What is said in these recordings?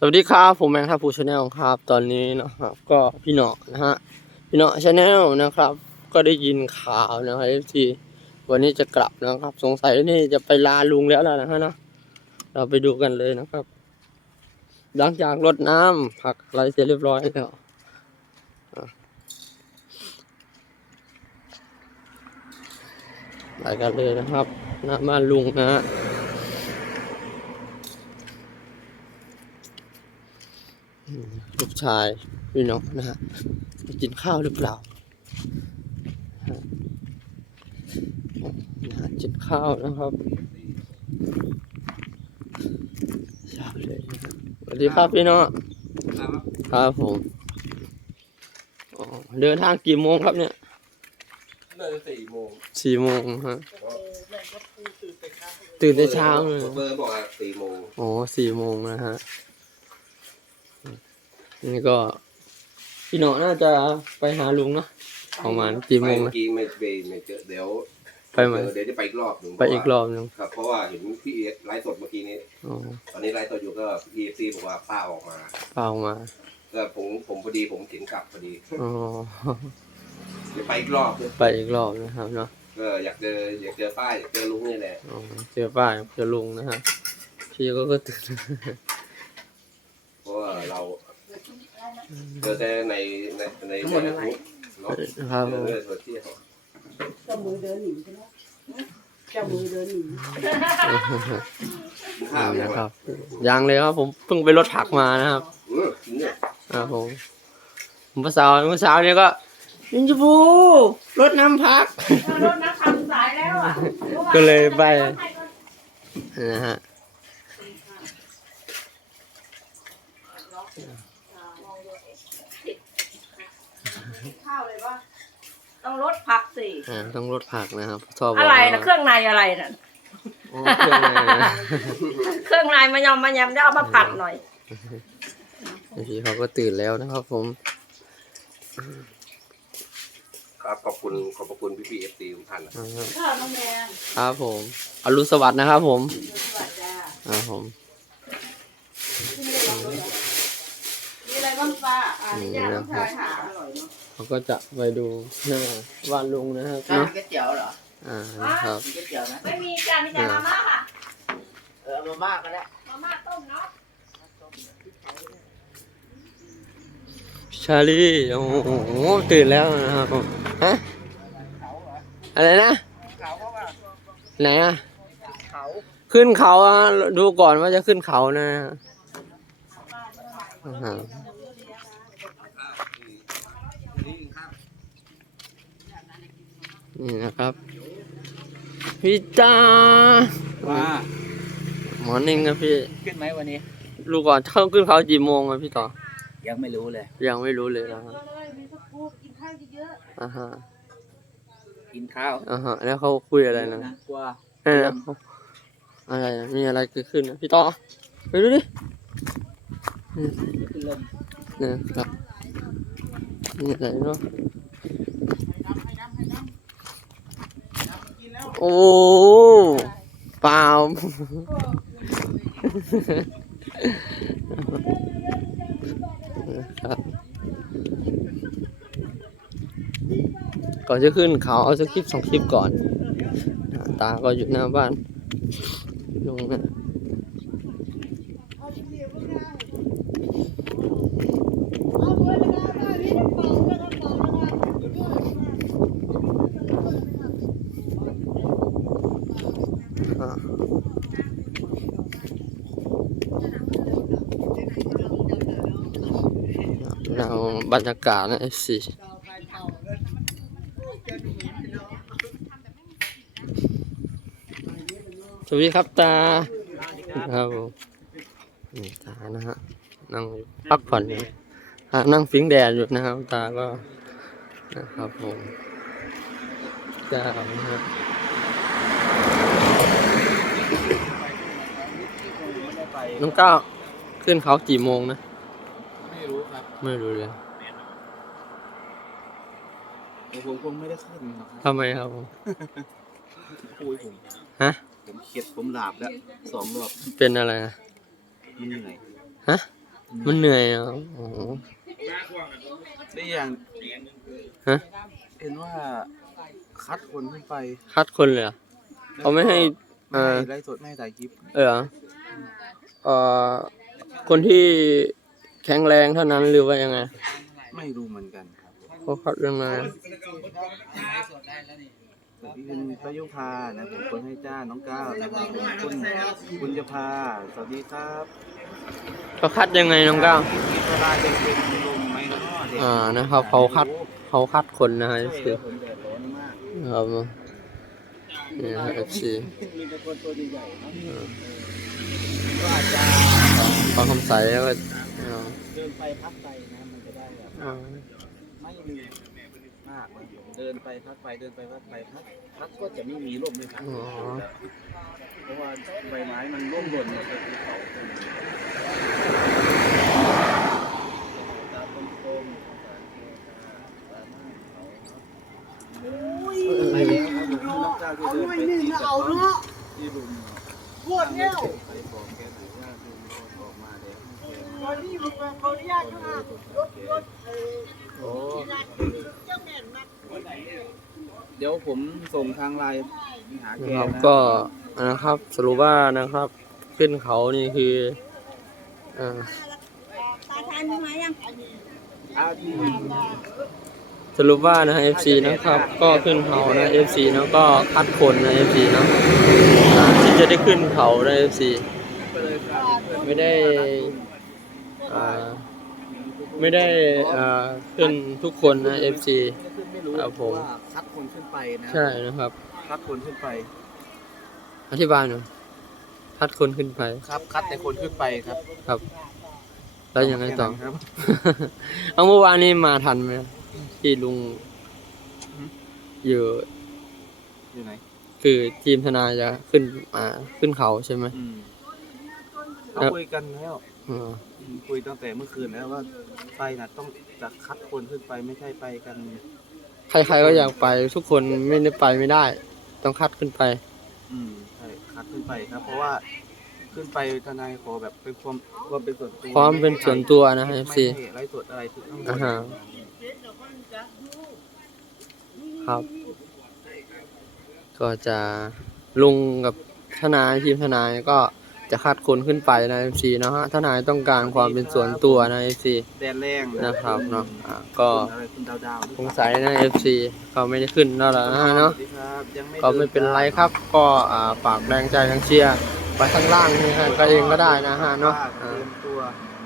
สวัสดีครับผมแมงครับผู้ชาแนลครับ ตอนนี้นะครับ ก็พี่เนาะนะฮะพี่เนาะชาแนลนะครับ ก็ได้ยินข่าวนะครับที่วันนี้จะกลับนะครับ สงสัยนี่จะไปลาลุงแล้วล่ะนะฮะนะเราไปดูกันเลยนะครับ หลังจากรดน้ำผักอะไรเสร็จเรียบร้อยแล้วไปกันเลยนะครับหน้าบ้านลุงนะฮะ ลูกชายพี่น้องนะฮะไปกินข้าวหรือเปล่าฮะนะฮะกินข้าวนะครับเช้าเลยนะฮะสวัสดีครับพี่น้องครับผมอ๋อเดินทางกี่โมงครับเนี่ยน่าจะสี่โมงสี่โมงฮะตื่นแต่เช้าเลยเบอร์บอกว่าสี่โมงอ๋อสี่โมงนะฮะ นี่ก็พี่หนอน่าจะไปหาลุงเนาะประมาณกี่โมงไปนะเมื่อกี้ไม่ไปไม่เจอเดี๋ยวไปไหม เจอเดี๋ยวจะไปอีกรอบหนึ่งไปอีกรอบหนึงครับเพราะว่าเห็นพี่ไลฟ์สดเมื่อกี้นี้อ๋อตอนนี้ไลฟ์สดอยู่ก็พี่เอฟซีบอกว่าป้าออกมาเปล่ามาก็ผมผมพอดีผมเข็นกลับพอดีอ๋อจะไปอีกรอบนึงไปอีกรอบนะครับเนาะก็อยากเจออยากเจอป้าอยากเจอลุงนี่แหละอ๋อเจอป้าเจอลุงนะฮะพี่ก็ก็ตื่น เพราะว่าเรา เจอแต่ในในในเฟซบุ๊กเนาะนะครับผเจอมในโซเชียลเจ้ามือเดินหนีใช่ไหมเจ้ามือเดินหนีข้าวนี่เนี่ยนะครับยังเลยครับผมเพิ่งไปรถผักมานะครับอืมเนี่ยครับผมเมื่อเช้าเมื่อเช้านี้ก็ยินจูบูรถน้ำพัก รถนักทำสายแล้วอะก็เลยไปนะฮะ ข้าวเลยว่าต้องลดผักสิอ่าต้องรถผักนะครับชอบอะไรนะเครื่องในอะไรน่ะโอ้เครื่องในนะเครื่องในมายำมายำจะเอามาผัดหน่อยบางทีเขาก็ตื่นแล้วนะครับผม ครับขอบคุณขอบพระคุณพี่พีเอฟซีทุกท่านนะอ่าฮะข้าวน้องแดงครับผมอรุณสวัสดิ์นะครับผม สวัสดีจ้าครับผมมีอะไร บ้างป้าอ่านี่ย่าต้องทายหาอร่อยเนาะเขาก็จะไปดูหน้าบ้านลุงนะครับข้าวเนาะก๋วยเตี๋ยวเหรออ่านะครับมีก๋วยเตี๋ยวนะ ไม่มีจ้ามีแต่มาม่าค่ะ เออเอามาม่าก็ได้มาม่าต้มเนาะชาลีโอ้โหตื่นแล้วนะครับผมฮะอะไรนะเขาเพราะว่าไหนอะเขาขึ้นเขาอะดูก่อนว่าจะขึ้นเขานะอ่าฮะ นี่นะครับพี่จ้าว่าหมอนิ่งครับพี่ ขึ้นไหมวันนี้รู้ก่อนเข้าขึ้นเขากี่โมงอะพี่ต่อ ยังไม่รู้เลย ยังไม่รู้เลยนะครับเลยมีสักพูกินข้าวเยอะอ่าฮะกินข้าวอ่าฮะแล้วเขาคุยอะไรนะกว่าเออเขาอะไรนะมีอะไรเกิดขึ้นนะพี่ต่อไปดูดิขึ้นลมเนี่ยครับนี่อะไรเนาะ โอ้ปามก่อนจะขึ้นเขาเอาสักคลิปสองคลิปก่อน ตาก็อยู่หน้าบ้านลงนะอ่าเราบรรยากาศนะสิสวัสดีครับตาครับผมนี่ตานะฮะนั่งพักผ่อนอยู่อะนั่งฟิงแดดอยู่นะครับ ตาก็นะครับผมจ้านะฮะน้องก้าวขึ้นเขากี่โมงนะ ไม่รู้ครับ ไม่รู้เลย แต่ ผมคงไม่ได้ขึ้นหรอกครับทำไมครับผม คุยผมฮะ ผมเข็ดผมหลาบแล้วสองรอบเป็นอะไรนะมันเหนื่อยฮะมมันเหนื่อยอะอ๋อได้อย่างฮะ เห็นว่าคัดคนขึ้นไปคัดคนเลยเหรอ เขาไม่ให้ไม่ให้อ่าไลฟ์สดไม่ให้ถ่ายคลิปเออเอ่อคนที่แข็งแรงเท่านั้นหรือว่ายังไง ไม่รู้เหมือนกันครับ เขาคัดยังไงพี่เป็นประยุพานะผมคนให้จ้า น้องก้าวนะครับผมคุณคุณจะพา สวัสดีครับเขาคัดยังไงน้องก้าวเวลาจะเป็นลมไหมเนาะเด็กอ่านะครับเขาคัดเขาคัดคนนะฮะใช่คือผมแดดร้อนมากครับนี่นะเอฟซีมีแต่คนตัวใหญ่ๆเนาะเออก็อาจจะฟังคำใสแล้วก็อ่าเดินไปพักไปนะมันจะได้แบบอ่า ไม่มีมากนะเดินไปพักไปเดินไปพักไปพักพักก็จะไม่มีร่มเลยครับอ๋อ เพราะว่าใบไม้มันร่วงหล่นหมดเลยภูเขาตาตรงๆไปแล้วครับผมน้องก้าวที่เดินไปที่เอาเนาะที่รุมปวดเนี่ยไปบอกแกหน่อยว่าคือมีคนออกมาแล้ว ตอนนี้มึงมาขออนุญาตค่ะรถรถเออ โอ้เจ้าแม่นมากเดี๋ยวผมส่งทางไลน์หาแกนะครับนะก็นะครับสรุปว่านะครับขึ้นเขานี่คืออ่าตาทานมายังอาทีสรุปว่านะฮะ FC นะครับ ก็ขึ้นเขานะ FC เนาะก็คัดคนนะ FC เนาะอ่าที่จะได้ขึ้นเขานะ FC ไปเลยครับ ไม่ได้อ่า ไม่ได้อ่าขึ้นทุกคนนะ FC ขึ้นไม่รู้ครับผม ว่าคัดคนขึ้นไปนะใช่นะครับ คัดคนขึ้นไป อธิบายหน่อยคัดคนขึ้นไป ครับ คัดแต่คนขึ้นไปครับครับแล้วยังไงต่อ แค่นั้นครับ เอาเมื่อวานนี้มาทันไหมที่ลุงอืม อยู่อยู่ไหนคือทีมทนายจะขึ้นมาขึ้นเขาใช่ไหม อืมครัเราบคุยกันแล้ว อ่าอืม คุยตั้งแต่เมื่อคืนแล้วว่าไปนะต้องจะคัดคนขึ้นไปไม่ใช่ไปกัน ใครๆก็อยากไปทุกคนไม่ได้ไปไม่ได้ ต้องคัดขึ้นไป อืมใช่คัดขึ้นไปครับ เพราะว่าขึ้นไปทนายขอแบบเป็นความความเป็นส่วนตัวความเป็นส่วนตัวนะไม่ FC ไม่ให้ไลฟ์สดอะไรทุกทั้งหมดอ่าฮะครับ ก็จะลุงกับทนายทีมทนายก็ จะคัดคนขึ้นไปนะ FC นะฮะทนายต้องการความเป็นส่วนตัวนะ FC แดนแรงนะครับเนาะอ่าก็คุณดาวดาวหรือสงสัยนะ FC ก็ไม่ได้ขึ้นแล้วล่ะนะฮะเนาะก็ไม่เป็นไรครับ ก็อ่าฝากแรงใจทั้งเชียร์ไปข้างล่างนี่ฮะก็เองก็ได้นะฮะเนาะอ่า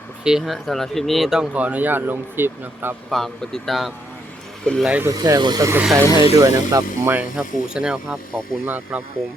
โอเคฮะสำหรับคลิปนี้ต้องขออนุญาตลงคลิปนะครับฝากกดติดตามกดไลค์กดแชร์กด subscribe ให้ด้วยนะครับใหม่ครับปูชาแนลครับขอบคุณมากครับผม